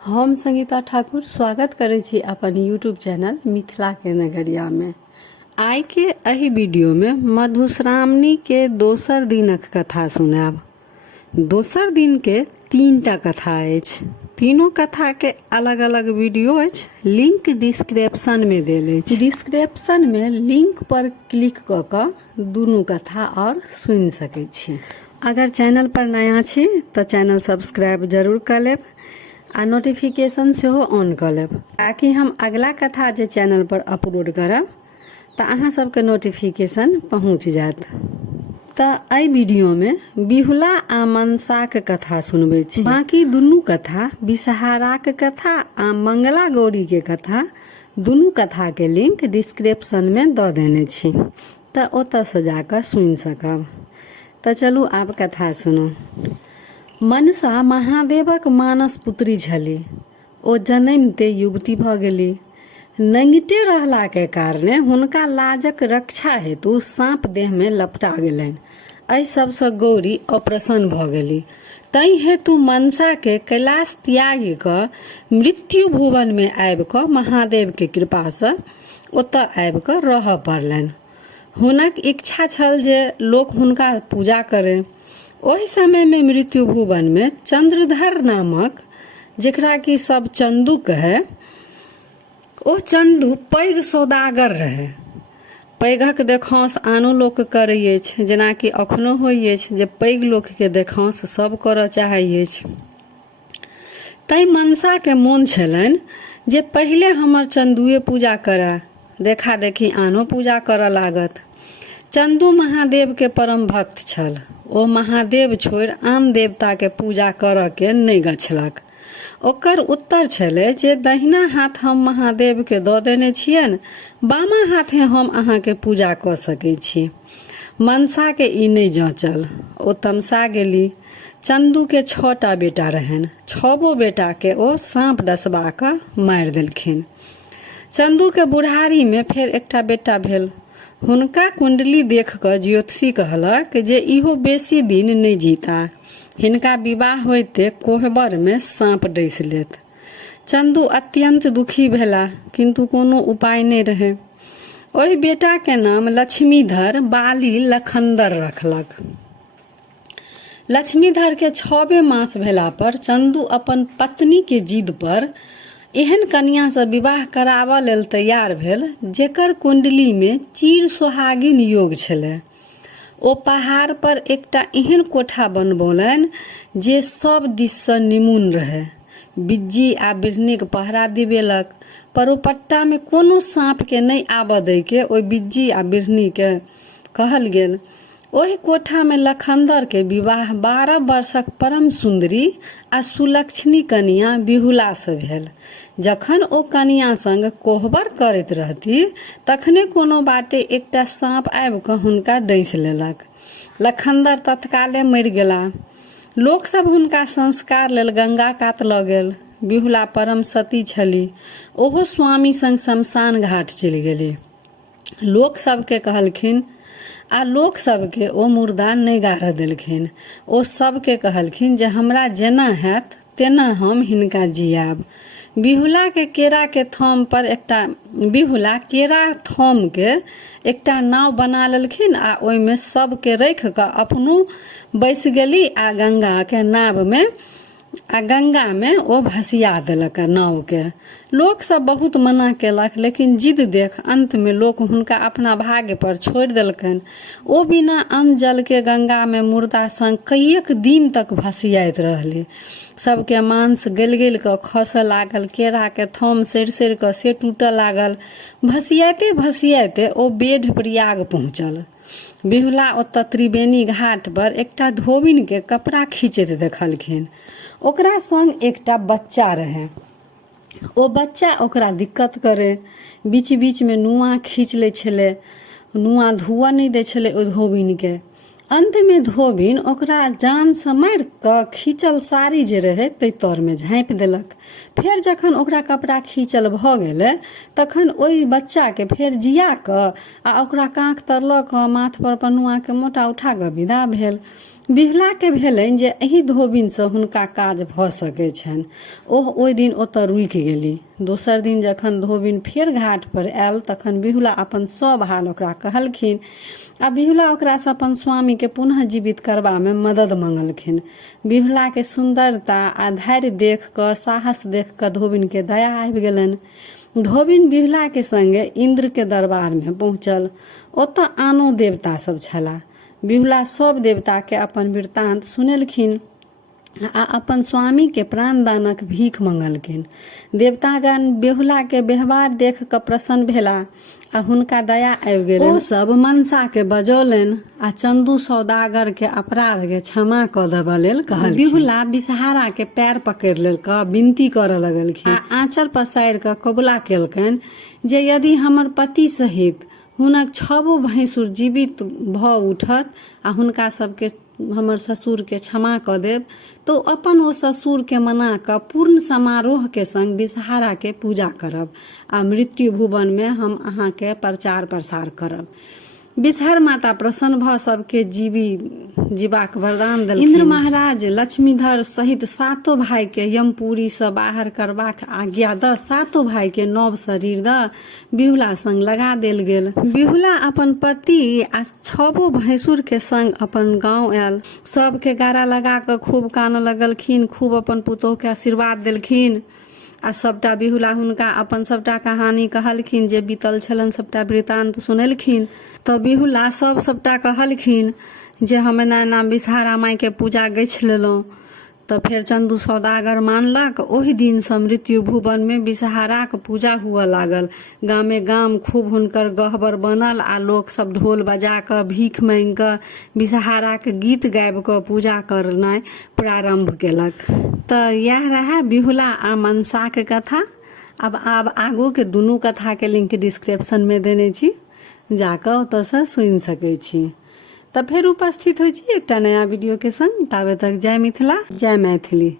हम संगीता ठाकुर स्वागत करै छी अपन यूट्यूब चैनल मिथिला के नगरिया में। आइ के एहि वीडियो में मधुश्रावणी के दोसर दिनक कथा सुनाब। दोसर दिन के 3टा कथा अछि। तीनों कथा के अलग अलग वीडियो अछि, लिंक डिस्क्रिप्शन में देल अछि। डिस्क्रिप्शन में लिंक पर क्लिक क क दुनू कथा और सुनि सकै छी। अगर चैनल पर नया छी तो चैनल सब्सक्राइब जरूर कर लेब आ नोटिफिकेशन से हो ऑन कर लेब, ताकि हम अगला कथा जे चैनल पर अपलोड करब तो अहाँ सबके नोटिफिकेशन पहुँच जात। तो एहि वीडियो में बिहुला आ मनसा के कथा सुनबे छी। बाकी दुनू कथा, विषहारा के कथा आ मंगला गौरी के कथा, दुनू कथा के लिंक डिस्क्रिप्शन में द देने छी, तो ओतऽ से जाकर सुनि सकब। तो चलू आब कथा सुनू। मनसा महादेवक मानस पुत्री छली। ओ जन्मते युवती भ गेली। नंगिटे रहला के कारणे हुनका लाजक रक्षा हेतु सांप देह में लपटा गेलनि। एहि सबसँ गौरी अप्रसन्न भ गेली। तै हेतु मनसा के कैलाश त्यागी क मृत्यु भुवन में आबि क महादेव के कृपा से ओतऽ आबि क रहऽ पड़लनि। हुनक इच्छा छल जे लोक हुनका पूजा करे। ओहि समय में मृत्यु भुवन में चंद्रधर नामक, जेकरा कि सब चंदू कहे, ओ चंदू पैघ सौदागर रहे। पैघक देखांस आनो लोक करैत अछि, जेना कि अखनो होइत अछि जे पैघ लोक के देखांस सब करऽ चाहैत अछि। तै मनसा के मोन छलनि जे पहिले हमर चंदुए पूजा करए, देखा देखी आनो पूजा करऽ लागत। चंदू महादेव के परम भक्त छल। ओ महादेव छोड़ आन देवता के पूजा करऽ के नहीं गछलक। ओकर उत्तर छले जे दहिना हाथ हम महादेव के दऽ देने छियनि, बामा हाथे हम अहाँ के पूजा कऽ सकै छी। मनसा के ई नहीं जँचल। ओ तमसा गेली। चंदू के 6टा बेटा रहनि। 6 बेटा के ओ सांप डसबा कऽ मारि देलखिन। चंदू के बुढ़ारी में फेर एकटा बेटा भेल। हुनका कुंडली देख क ज्योतिषी कहलक जे इहो बेसी दिन नहीं जीता। हिनका विवाह होइते कोहबर में सांप डस लेत। चंदू अत्यंत दुखी भेला, किंतु कोनो उपाय नहीं रहे। ओहि बेटा के नाम लक्ष्मीधर बाली लखनदर रखलक। लक्ष्मीधर के 6वें मास भेला पर चंदू अपन पत्नी के जिद पर एहन कन्या से विवाह कराबऽ लेल तैयार भेल जेकर कुंडली में चिर सोहागिन योग छले। ओ पहाड़ पर एकटा एहन कोठा बनबौलनि जे सब दिस से निमुन रहे। बिज्जी आ बिढ़नीक पहरा दिवेलक, पर ओ पट्टा में कोनो सांप के नहीं आबऽ दै के ओहि बिज्जी आ बिढ़नी के कहल गेल। ओहि कोठा में लखनदर के विवाह 12 वर्षक परम सुंदरी आ सुलक्षणी कनिया बिहुला से भेल। जखन ओ कनिया संग कोहबर करैत रहती, तखने कोनो बाटे एकटा सांप आबि क हुनका डस लेलक। लखनदर तत्काले मरि गेला। लोक सब हुनका संस्कार लेल गंगा कात लऽ गेल। बिहुला परम सती छली। ओहो स्वामी संग शमशान घाट चलि गेली। लोक सबके कहलखिन आ लोक सबके ओ मुर्दा नहीं गाड़ऽ देलखिन। ओ सबके कहलखिन जे हमरा जेना हैत तेना हम हिनका जियाब। बिहुला केरा थम के एकटा नाव बना लेलखिन आ ओहि में सबके रख क अपनो बैस गेली आ गंगा में ओ भसिया देलक नाव के। लोक सब बहुत मना केलक, लेकिन जिद देख अंत में लोक हुनका अपना भाग्य पर छोड़ देलकनि। ओ बिना अन्न जल के गंगा में मुर्दा संग कईक दिन तक भसियाइत रहले। सबके मांस गल गल क खसऽ लागल, केरा के थम सड़ सड़ क से टूटऽ लागल। भसियाते भसियाते ओ बेढ़ प्रयाग पहुँचल। बिहुला ओतऽ त्रिवेणी घाट पर एकटा धोबिन के कपड़ा खींचैत देखलखिन। ओकरा संग एकटा बच्चा रहे। ओ बच्चा ओकरा दिक्कत करे, बीच बीच में नुआ खींच ले छले। नुआ धुआ नहीं दे छले ओ धोबिन के। अंत में धोबिन ओकरा जान से मार क खींचल साड़ी जे रहे तै तर में झाँपि देलक। फेर जखन ओकरा कपड़ा खींचल भ गेले, तखन ओहि बच्चा के फेर जिया क आ ओकरा कांख तर ल क माथ पर पनुआ के मोटा उठा क विदा भेल। बिहुला के भेलनि जे एही धोबिन से हुनका काज भऽ सकै छनि। ओहि दिन ओतऽ रुकि गेली। दोसर दिन जखन धोबिन फेर घाट पर आयल तखन बिहुला अपन सब हाल ओकरा कहलखिन आ बिहुला ओकरासँ अपन स्वामी के पुनः जीवित करबा में मदद मंगलखिन। बिहुला के सुंदरता आ धैर्य देख कऽ साहस देख कऽ धोबिन के दया आबि गेलनि। धोबिन बिहुला के संगे इंद्र के दरबार में पहुंचल। ओतऽ आनो देवता सब छलाह। बिहुला सब देवता के अपन वृत्तांत सुनेलखिन आ अपन स्वामी के प्राणदानक भीख मंगलखिन। देवतागण बिहुला के व्यवहार देख कऽ प्रसन्न भेला आ हुनका दया आबि गेलनि। ओ सब मनसा के बजौलनि आ चंदू सौदागर के अपराध के क्षमा कऽ देबा लेल कहलखिन। बिहुला बिषहारा के पैर पकड़ि लेल कऽ विनती करऽ लगलखिन आ आंचल पसारि कऽ कबूला केलकनि जे यदि हमर पति सहित हुनक 6 भैंसुर जीवित भऽ उठत आ हुनका सबके हमर ससुर के क्षमा कऽ देब तो अपन ओ ससुर के मना कऽ पूर्ण समारोह के संग बिषहारा के पूजा करब आ मृत्यु भुवन में हम अहाँ के प्रचार प्रसार करब। बिषहर माता प्रसन्न भऽ सबके जीवाक वरदान देलखिन। इंद्र महाराज लक्ष्मीधर सहित 7 भाई के यमपुरी से बाहर करबाक आज्ञा द 7 भाई के नव शरीर द बिहुला संग लगा देल गेल। बिहुला अपन पति आ 6 भैंसुर के संग अपन गांव आयल। सबके गारा लगा कऽ खूब कानऽ लगलखिन, खूब अपन पुतोह के आशीर्वाद देलखिन आ सबटा बिहुला हुनका अपन सबटा कहानी कहलखिन जे बीतल छलनि, सबटा वृतांत सुनेलखिन। तऽ बिहुला सबटा कहलखिन जे हम एना बिषहारा माई के पूजा गछि लेलहुँ। तऽ फेर चंदू सौदागर मानलक। ओहि दिन से मृत्यु भुवन में बिषहारा के पूजा हुआ लागल। गामे गाम खूब हुनकर गहबर बनल आ लोक सब ढोल बजा कऽ भीख मांगि कऽ बिषहारा के गीत गाबि कऽ पूजा करनाइ प्रारंभ केलक। तऽ यह रहा बिहुला आ मनसा के कथा। अब आगू के दुनू कथा के लिंक डिस्क्रिप्शन में देने छी, जाकऽ ओतऽसँ सुनि सकै छी। तऽ फेर उपस्थित होइ छी एकटा नया वीडियो के संग। ताबे तक जय मिथिला, जय मैथिली।